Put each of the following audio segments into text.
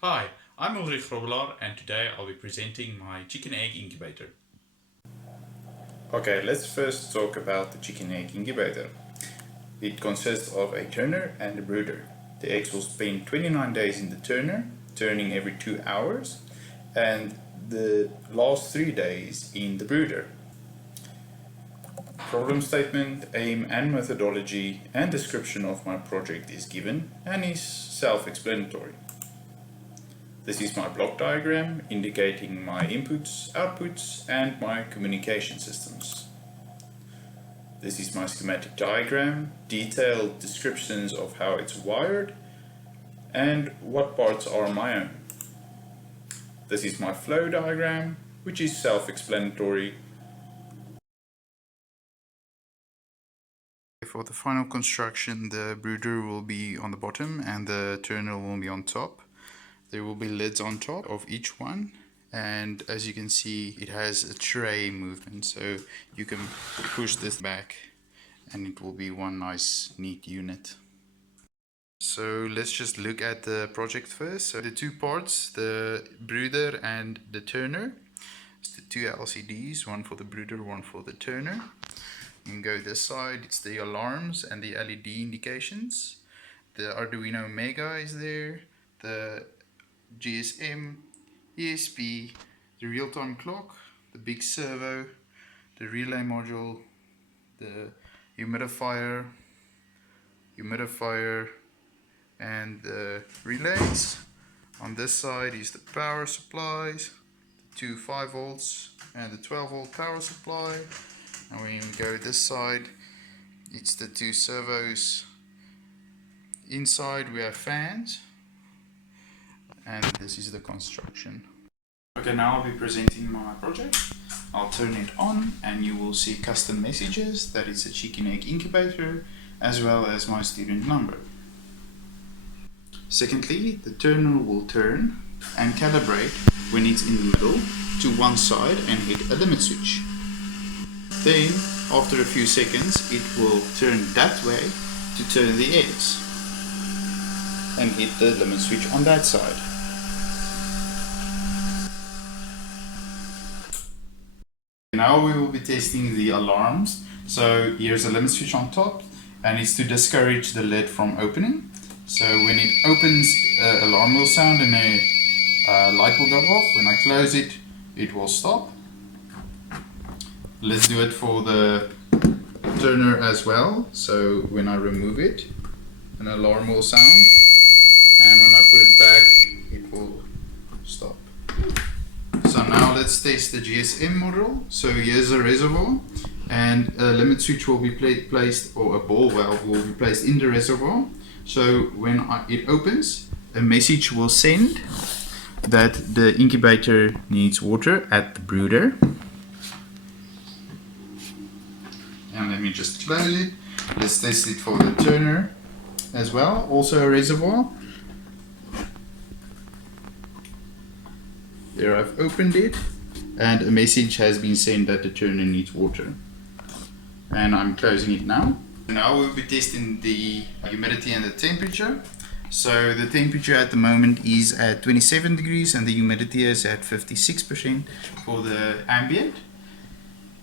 Hi, I'm Ulrich and today I'll be presenting my chicken egg incubator. Okay, let's first talk about the chicken egg incubator. It consists of a turner and a brooder. The eggs will spend 29 days in the turner, turning every 2 hours, and the last 3 days in the brooder. Problem statement, aim and methodology and description of my project is given and is self-explanatory. This is my block diagram indicating my inputs, outputs and my communication systems. This is my schematic diagram, detailed descriptions of how it's wired and what parts are my own. This is my flow diagram, which is self-explanatory. For the final construction, the brooder will be on the bottom and the turner will be on top. There will be lids on top of each one, and as you can see it has a tray movement, so you can push this back and it will be one nice neat unit. So let's just look at the project first. So the two parts, the brooder and the turner. It's the two LCDs, one for the brooder, one for the turner. You can go this side, it's the alarms and the LED indications. The Arduino Mega is there, the GSM, ESP, the real-time clock, the big servo, the relay module, the humidifier, and the relays. On this side is the power supplies, the two 5 volts and the 12 volt power supply. And when we go this side, it's the two servos. Inside we have fans, and this is the construction. Okay, now I'll be presenting my project. I'll turn it on and you will see custom messages that it's a chicken egg incubator, as well as my student number. Secondly, the turner will turn and calibrate when it's in the middle to one side and hit a limit switch. Then, after a few seconds, it will turn that way to turn the eggs and hit the limit switch on that side. Now we will be testing the alarms. So here's a limit switch on top, and it's to discourage the lid from opening. So when it opens, alarm will sound and a light will go off. When I close it, it will stop. Let's do it for the turner as well. So when I remove it, an alarm will sound, and when I put it back, it will stop. So now let's test the GSM model. So here's a reservoir, and a limit switch will be placed, or a ball valve will be placed in the reservoir. So when it opens, a message will send that the incubator needs water at the brooder. And let me just close it. Let's test it for the turner as well, also a reservoir. There, I've opened it and a message has been sent that the turner needs water. And I'm closing it now. Now we'll be testing the humidity and the temperature. So the temperature at the moment is at 27 degrees and the humidity is at 56% for the ambient.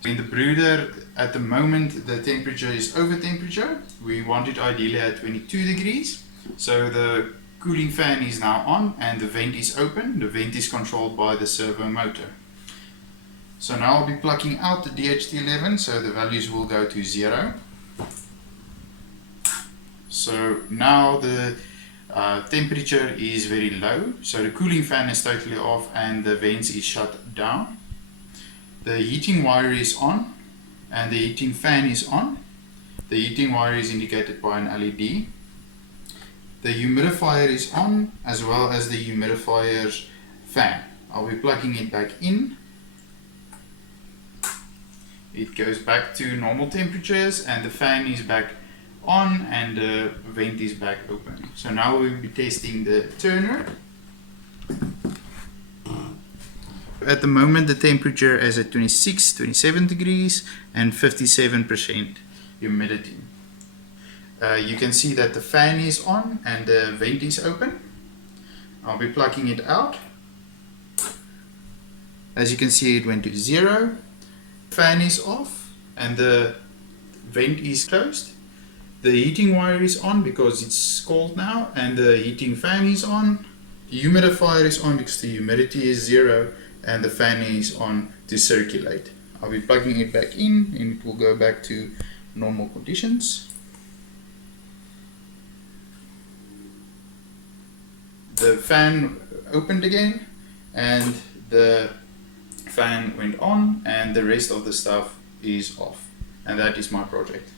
In the brooder, at the moment, the temperature is over temperature. We want it ideally at 22 degrees. So the cooling fan is now on and the vent is open. The vent is controlled by the servo motor. So now I'll be plugging out the DHT11, so the values will go to 0. So now the temperature is very low, so the cooling fan is totally off and the vents is shut down. The heating wire is on and the heating fan is on. The heating wire is indicated by an LED. The humidifier is on, as well as the humidifier's fan. I'll be plugging it back in. It goes back to normal temperatures and the fan is back on and the vent is back open. So now we'll be testing the turner. At the moment the temperature is at 27 degrees and 57% humidity. You can see that the fan is on and the vent is open. I'll be plugging it out. As you can see, it went to 0. Fan is off and the vent is closed. The heating wire is on because it's cold now, and the heating fan is on. The humidifier is on because the humidity is 0, and the fan is on to circulate. I'll be plugging it back in and it will go back to normal conditions. The fan opened again and the fan went on, and the rest of the stuff is off. And that is my project.